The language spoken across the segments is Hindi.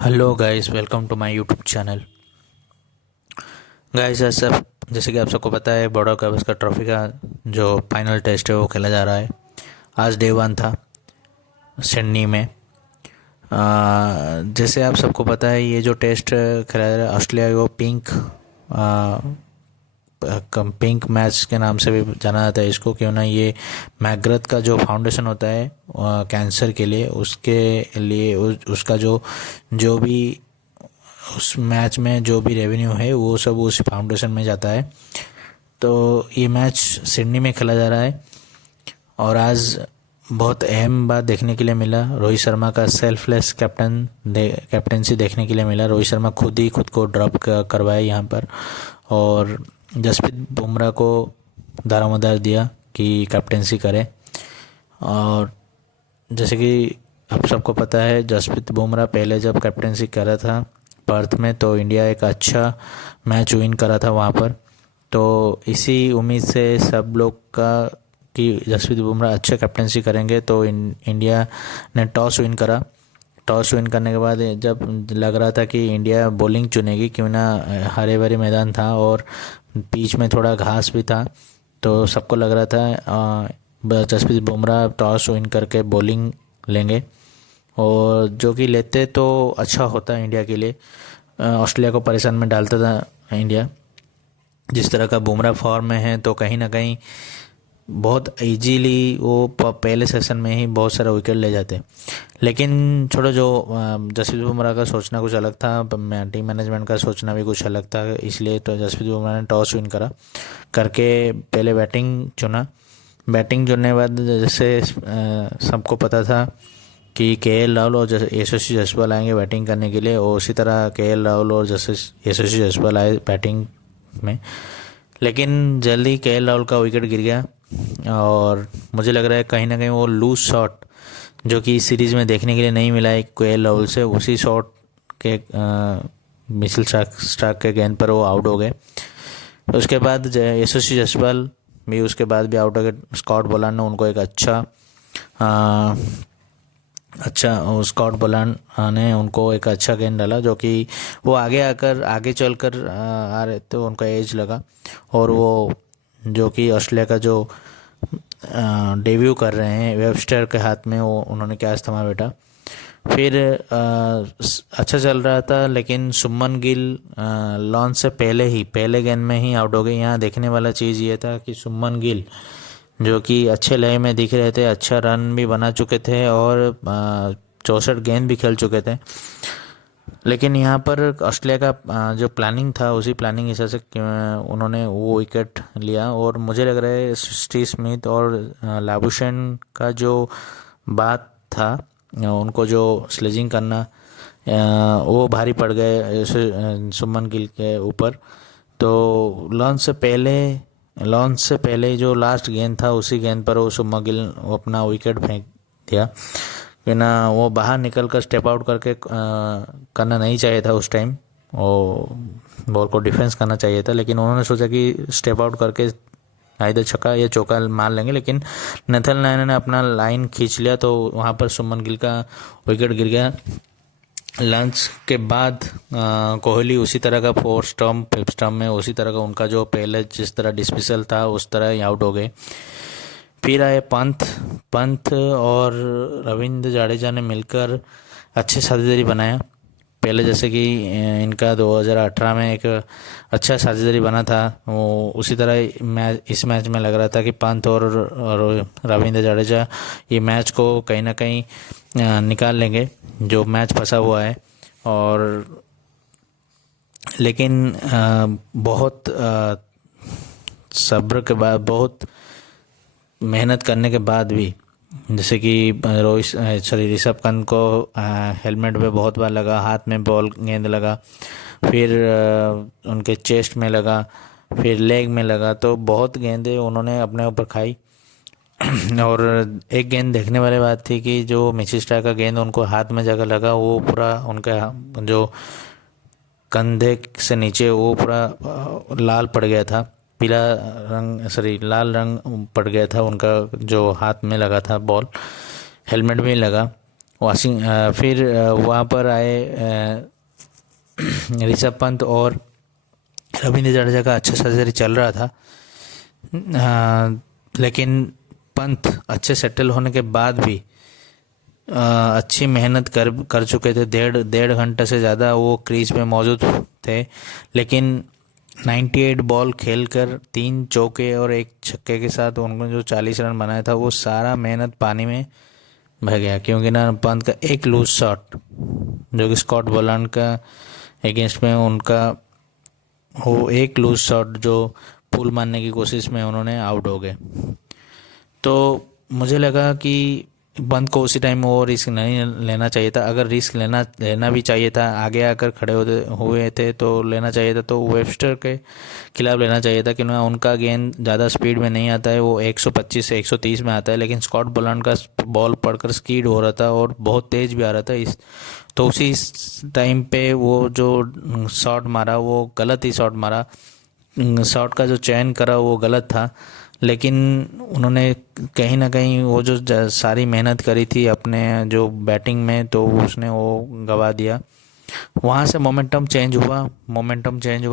Hello guys, welcome to my YouTube channel. Guys, सब जैसे कि आप सबको पता है, बड़ौदा गावस्कर ट्रॉफी का जो फाइनल टेस्ट है वो खेला जा रहा है। आज डे वन था सिडनी में। जैसे आप सबको पता है, ये जो टेस्ट खेला जा रहा है ऑस्ट्रेलिया वो पिंक मैच के नाम से भी जाना जाता है इसको। क्यों ना, ये मैकग्रथ का जो फाउंडेशन होता है कैंसर के लिए, उसके लिए उसका जो जो भी उस मैच में जो भी रेवेन्यू है वो सब उस फाउंडेशन में जाता है। तो ये मैच सिडनी में खेला जा रहा है। और आज बहुत अहम बात देखने के लिए मिला, रोहित शर्मा का सेल्फलेस कैप्टनसी देखने के लिए मिला। रोहित शर्मा खुद ही खुद को ड्रॉप करवाया यहाँ पर, और जसप्रीत बुमराह को दारोमदार दिया कि कैप्टनसी करे। और जैसे कि आप सबको पता है, जसप्रीत बुमराह पहले जब कैप्टनसी कर रहा था पर्थ में, तो इंडिया एक अच्छा मैच विन करा था वहाँ पर। तो इसी उम्मीद से सब लोग का कि जसप्रीत बुमराह अच्छा कैप्टनसी करेंगे, तो इंडिया ने टॉस विन करा। टॉस विन करने के बाद जब लग रहा था कि इंडिया बॉलिंग चुनेगी, क्यों ना हरे भरे मैदान था और बीच में थोड़ा घास भी था, तो सबको लग रहा था जसप्रीत बुमराह टॉस विन करके बॉलिंग लेंगे, और जो कि लेते तो अच्छा होता इंडिया के लिए। ऑस्ट्रेलिया को परेशान में डालता था इंडिया। जिस तरह का बुमराह फॉर्म में है, तो कहीं ना कहीं बहुत इजीली वो पहले सेशन में ही बहुत सारा विकेट ले जाते। लेकिन छोड़ो, जो जसप्रीत बुमराह का सोचना कुछ अलग था, टीम मैनेजमेंट का सोचना भी कुछ अलग था। इसलिए तो जसप्रीत बुमराह ने टॉस विन करा करके पहले बैटिंग चुना। बैटिंग चुनने के बाद जैसे सबको पता था कि केएल राहुल और यशस्वी जायसवाल आएंगे बैटिंग करने के लिए, और उसी तरह केएल राहुल और यशस्वी जायसवाल आए बैटिंग में। लेकिन जल्दी केएल राहुल का विकेट गिर गया, और मुझे लग रहा है कहीं ना कहीं वो लूज शॉट जो कि इस सीरीज़ में देखने के लिए नहीं मिला है केएल राहुल से, उसी शॉट के मिचेल स्टार्क के गेंद पर वो आउट हो गए। उसके बाद यशस्वी जायसवाल भी उसके बाद भी आउट हो गए। स्कॉट बोलान ने उनको एक स्कॉट बोलान ने उनको एक अच्छा गेंद डाला, जो कि वो आगे चलकर आ रहे थे, उनका एज लगा। और वो जो कि ऑस्ट्रेलिया का जो डेब्यू कर रहे हैं वेबस्टर के हाथ में वो उन्होंने कैच थमा बैठा। फिर अच्छा चल रहा था, लेकिन सुमन गिल लॉन्च से पहले गेंद में ही आउट हो गए। यहाँ देखने वाला चीज़ ये था कि सुमन गिल जो कि अच्छे लय में दिख रहे थे, अच्छा रन भी बना चुके थे और 64 गेंद भी खेल चुके थे। लेकिन यहाँ पर ऑस्ट्रेलिया का जो प्लानिंग था, उसी प्लानिंग हिसाब से उन्होंने वो विकेट लिया। और मुझे लग रहा है स्टीव स्मिथ और लाबुशेन का जो बात था, उनको जो स्लेजिंग करना, वो भारी पड़ गए सुमन गिल के ऊपर। तो लॉन्च से पहले जो लास्ट गेंद था, उसी गेंद पर वो सुमन गिल अपना विकेट फेंक दिया। कि ना, वो बाहर निकल कर स्टेप आउट करके करना नहीं चाहिए था उस टाइम, वो बॉल को डिफेंस करना चाहिए था। लेकिन उन्होंने सोचा कि स्टेप आउट करके इधर छक्का या चौका मार लेंगे, लेकिन नेथन लायन ने अपना लाइन खींच लिया, तो वहाँ पर सुमन गिल का विकेट गिर गया। लंच के बाद कोहली उसी तरह का फिफ्थ स्टंप में उसी तरह का उनका जो पहले जिस तरह डिस्मिसल था उस तरह ही आउट हो गए। फिर आए पंत और रविंद्र जाडेजा ने मिलकर अच्छे साझेदारी बनाया। पहले जैसे कि इनका 2018 में एक अच्छा साझेदारी बना था, वो उसी तरह इस मैच में लग रहा था कि पंत और रविंद्र जाडेजा ये मैच को कहीं ना कहीं निकाल लेंगे, जो मैच फंसा हुआ है। और लेकिन बहुत सब्र के बाद, बहुत मेहनत करने के बाद भी, जैसे कि ऋषभ पंत को हेलमेट पे बहुत बार लगा, हाथ में गेंद लगा, फिर उनके चेस्ट में लगा, फिर लेग में लगा, तो बहुत गेंदें उन्होंने अपने ऊपर खाई। और एक गेंद देखने वाली बात थी कि जो मिचेल स्टार्क का गेंद उनको हाथ में जाकर लगा, वो पूरा उनका जो कंधे से नीचे वो पूरा लाल पड़ गया था, लाल रंग पड़ गया था उनका, जो हाथ में लगा था बॉल, हेलमेट में लगा। फिर वहाँ पर आए ऋषभ पंत और रविंद्र जडेजा का अच्छा सर्जरी चल रहा था। लेकिन पंत अच्छे सेटल होने के बाद भी अच्छी मेहनत कर कर चुके थे। डेढ़ डेढ़ घंटे से ज़्यादा वो क्रीज पे मौजूद थे, लेकिन 98 बॉल खेलकर 3 चौके और एक छक्के के साथ उन्होंने जो 40 रन बनाया था वो सारा मेहनत पानी में बह गया, क्योंकि ना पंत का एक लूज शॉट जो कि स्कॉट बोलांड का अगेंस्ट में उनका वो एक लूज शॉट जो पुल मारने की कोशिश में उन्होंने आउट हो गए। तो मुझे लगा कि पंत को उसी टाइम वो रिस्क नहीं लेना चाहिए था। अगर रिस्क लेना भी चाहिए था, आगे आकर खड़े होते हुए थे तो लेना चाहिए था, तो वेबस्टर के खिलाफ लेना चाहिए था, क्योंकि उनका गेंद ज़्यादा स्पीड में नहीं आता है, वो 125 से 130 में आता है, लेकिन स्कॉट बोलांड का बॉल पड़कर स्कीड हो रहा था और बहुत तेज़ भी आ रहा था। तो उसी टाइम पे वो जो शॉट मारा वो गलत ही शॉट मारा। शॉट का जो चयन करा वो गलत था, लेकिन उन्होंने कहीं ना कहीं वो जो सारी मेहनत करी थी अपने जो बैटिंग में, तो उसने वो गवा दिया। वहाँ से मोमेंटम चेंज हुआ।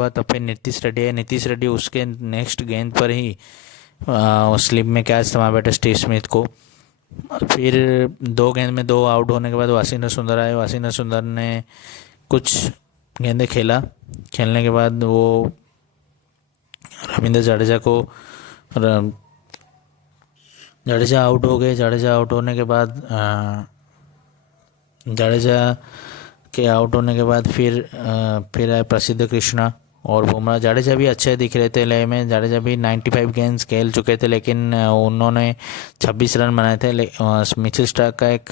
तब फिर नीतीश रेड्डी उसके नेक्स्ट गेंद पर ही स्लिप में कैच थमा बैठे स्टीव स्मिथ को। फिर 2 गेंद में 2 आउट होने के बाद वाशिंगटन सुंदर आए। वाशिंगटन सुंदर ने कुछ गेंदे खेलने के बाद वो रविंद्र जडेजा आउट हो गए। जडेजा आउट होने के बाद फिर आए प्रसिद्ध कृष्णा और बुमराह। जडेजा भी अच्छे दिख रहे थे लय में। जडेजा भी 95 गेंद खेल चुके थे, लेकिन उन्होंने 26 रन बनाए थे। मिचेल स्टार्क का एक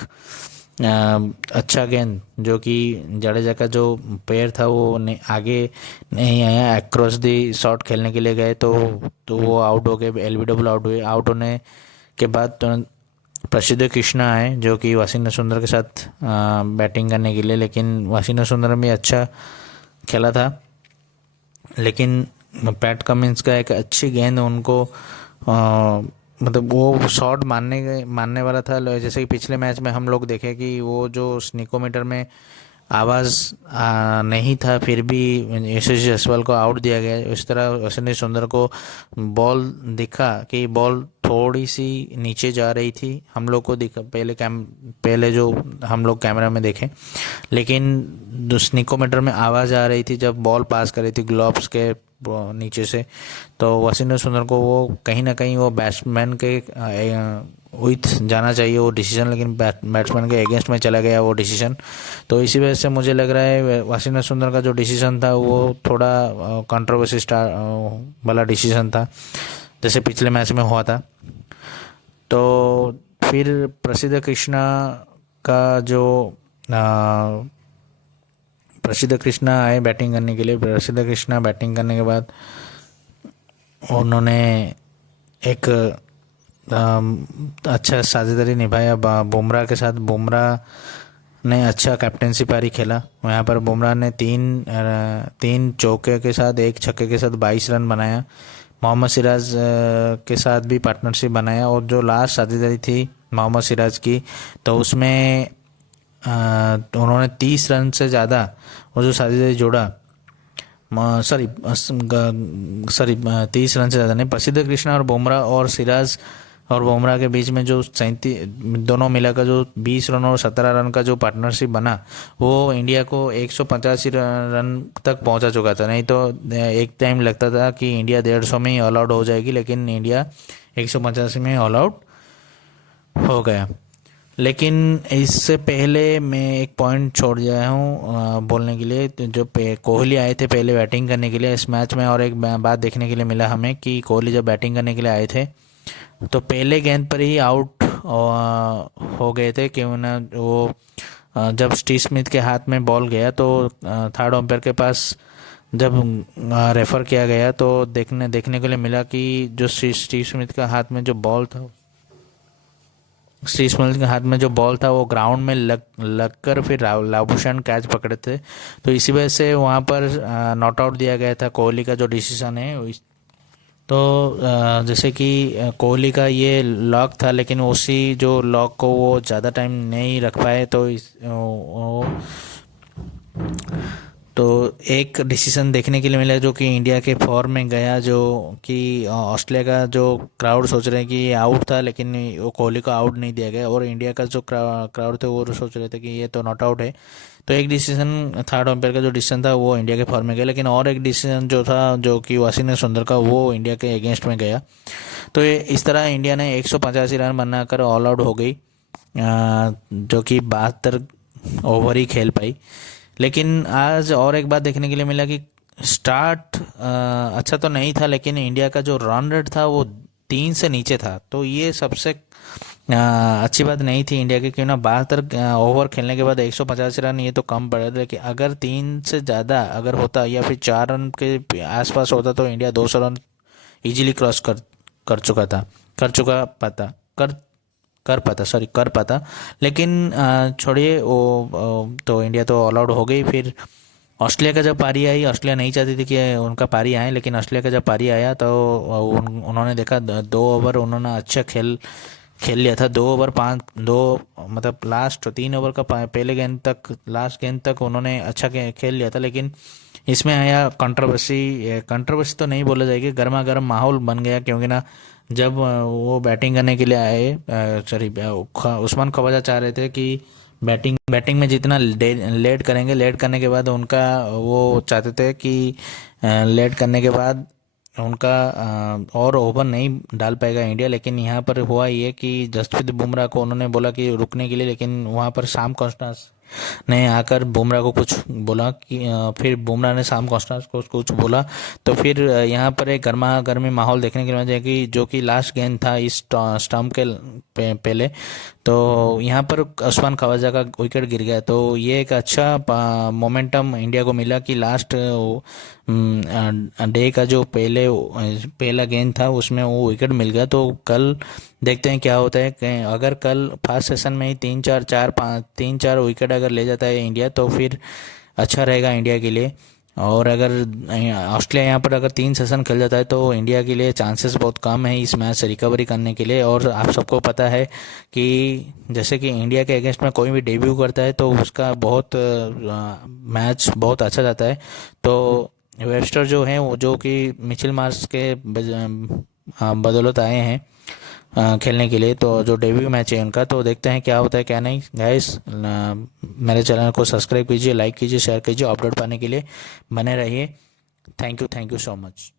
अच्छा गेंद जो कि जडेजा का जो पैर था वो आगे नहीं आया, अक्रॉस दी शॉट खेलने के लिए गए तो वो आउट हो गए, एलबीडब्ल्यू आउट हुए। आउट होने के बाद तुरंत प्रसिद्ध कृष्णा आए जो कि वाशिंगटन सुंदर के साथ बैटिंग करने के लिए, लेकिन वाशिंगटन सुंदर भी अच्छा खेला था, लेकिन पैट कमिंस का एक अच्छी गेंद उनको मतलब वो शॉट मारने वाला था। जैसे कि पिछले मैच में हम लोग देखे कि वो जो स्निकोमीटर में आवाज़ नहीं था, फिर भी यशस्वी जायसवाल को आउट दिया गया। इस तरह वाशिंगटन सुंदर को बॉल दिखा कि बॉल थोड़ी सी नीचे जा रही थी, हम लोग को दिखा पहले जो हम लोग कैमरा में देखे, लेकिन स्निकोमीटर में आवाज़ आ रही थी जब बॉल पास कर रही थी ग्लोव्स के नीचे से। तो वाशिंगटन सुंदर को वो कहीं ना कहीं वो बैट्समैन के विथ जाना चाहिए वो डिसीजन, लेकिन बैट्समैन के अगेंस्ट में चला गया वो डिसीजन। तो इसी वजह से मुझे लग रहा है वाशिंगटन सुंदर का जो डिसीजन था वो थोड़ा कंट्रोवर्सी वाला डिसीजन था, जैसे पिछले मैच में हुआ था। तो फिर प्रसिद्ध कृष्णा आए बैटिंग करने के लिए। प्रसिद्ध कृष्णा बैटिंग करने के बाद उन्होंने एक अच्छा साझेदारी निभाया बुमराह के साथ। बुमराह ने अच्छा कैप्टेंसी पारी खेला। यहाँ पर बुमराह ने तीन चौके के साथ एक छक्के के साथ 22 रन बनाया। मोहम्मद सिराज के साथ भी पार्टनरशिप बनाया, और जो लास्ट साझेदारी थी मोहम्मद सिराज की, तो उसमें तो उन्होंने 30 रन से ज़्यादा वो जो साझेदारी जोड़ा, 30 रन से ज़्यादा नहीं, प्रसिद्ध कृष्णा और सिराज और बुमराह के बीच में जो 37 दोनों मिलाकर जो 20 रन और 17 रन का जो पार्टनरशिप बना, वो इंडिया को 185 रन तक पहुंचा चुका था। नहीं तो एक टाइम लगता था कि इंडिया 150 में ही ऑल आउट हो जाएगी, लेकिन इंडिया 185 में ऑल आउट हो गया। लेकिन इससे पहले मैं एक पॉइंट छोड़ गया हूँ बोलने के लिए। जो कोहली आए थे पहले बैटिंग करने के लिए इस मैच में, और एक बात देखने के लिए मिला हमें कि कोहली जब बैटिंग करने के लिए आए थे तो पहले गेंद पर ही आउट हो गए थे। क्यों ना वो जब स्टीव स्मिथ के हाथ में बॉल गया तो थर्ड अंपायर के पास जब रेफर किया गया तो देखने के लिए मिला कि जो स्टीव स्मिथ के हाथ में जो बॉल था वो ग्राउंड में लगकर फिर लाबुशान कैच पकड़े थे। तो इसी वजह से वहाँ पर नॉट आउट दिया गया था। कोहली का जो डिसीजन है तो जैसे कि कोहली का ये लॉक था, लेकिन उसी जो लॉक को वो ज़्यादा टाइम नहीं रख पाए, तो तो एक डिसीजन देखने के लिए मिला जो कि इंडिया के फॉर्म में गया, जो कि ऑस्ट्रेलिया का जो क्राउड सोच रहे हैं कि ये आउट था, लेकिन वो कोहली को आउट नहीं दिया गया, और इंडिया का जो क्राउड थे वो सोच रहे थे कि ये तो नॉट आउट है। तो एक डिसीजन, थर्ड अंपायर का जो डिसीजन था वो इंडिया के फॉर्म में गया, लेकिन और एक डिसीजन जो था जो कि वाशिंगटन सुंदर का, वो इंडिया के अगेंस्ट में गया। तो ये इस तरह इंडिया ने 185 रन बनाकर ऑल आउट हो गई, जो कि 72 ओवर ही खेल पाई। लेकिन आज और एक बात देखने के लिए मिला कि स्टार्ट अच्छा तो नहीं था, लेकिन इंडिया का जो रन रेट था वो 3 से नीचे था। तो ये सबसे अच्छी बात नहीं थी इंडिया की, क्यों ना 72 ओवर खेलने के बाद 150 रन, ये तो कम पड़ रहे थे। लेकिन अगर 3 से ज़्यादा अगर होता या फिर 4 रन के आसपास होता तो इंडिया 200 रन इजीली क्रॉस कर चुका था, कर चुका पाता कर कर पाता, सॉरी, कर पाता। लेकिन छोड़िए वो, तो इंडिया तो ऑल आउट हो गई। फिर ऑस्ट्रेलिया का जब पारी आई, ऑस्ट्रेलिया नहीं चाहती थी कि उनका पारी आए, लेकिन ऑस्ट्रेलिया का जब पारी आया तो उन्होंने देखा 2 ओवर उन्होंने अच्छा खेल खेल लिया था। 2 ओवर 5 दो, मतलब लास्ट 3 ओवर का पहले गेंद तक, लास्ट गेंद तक उन्होंने अच्छा खेल लिया था। लेकिन इसमें आया कंट्रोवर्सी, कंट्रोवर्सी तो नहीं बोला जाएगी, गर्मा गर्म माहौल बन गया, क्योंकि ना जब वो बैटिंग करने के लिए आए, सॉरी, उस्मान ख्वाजा चाह रहे थे कि बैटिंग बैटिंग में जितना लेट करेंगे, लेट करने के बाद उनका, वो चाहते थे कि लेट करने के बाद उनका और ओवर नहीं डाल पाएगा इंडिया। लेकिन यहाँ पर हुआ ये कि जसप्रीत बुमराह को उन्होंने बोला कि रुकने के लिए, लेकिन वहाँ पर शाम कॉन्स्टेंस ने आकर बुमराह को कुछ बोला कि फिर बुमराह ने शाम कॉन्स्टेंस को कुछ बोला। तो फिर यहाँ पर एक गर्मा गर्मी माहौल देखने के लिए मिला, कि जो कि लास्ट गेंद था इस स्टंप के पहले, तो यहाँ पर उस्मान ख्वाजा का विकेट गिर गया। तो ये एक अच्छा मोमेंटम इंडिया को मिला कि लास्ट डे का जो पहला गेंद था उसमें वो विकेट मिल गया। तो कल देखते हैं क्या होता है अगर कल फर्स्ट सेशन में ही 3-4 विकेट अगर ले जाता है इंडिया, तो फिर अच्छा रहेगा इंडिया के लिए। और अगर ऑस्ट्रेलिया यहाँ पर अगर 3 सेशन खेल जाता है तो इंडिया के लिए चांसेस बहुत कम है इस मैच से रिकवरी करने के लिए। और आप सबको पता है कि जैसे कि इंडिया के अगेंस्ट में कोई भी डेब्यू करता है तो उसका बहुत मैच बहुत अच्छा जाता है। तो वेबस्टर जो हैं, वो जो कि मिचेल मार्श के बदौलत आए हैं खेलने के लिए, तो जो डेब्यू मैच है उनका, तो देखते हैं क्या होता है क्या नहीं। गाइस, मेरे चैनल को सब्सक्राइब कीजिए, लाइक कीजिए, शेयर कीजिए, अपडेट पाने के लिए बने रहिए। Thank you so much.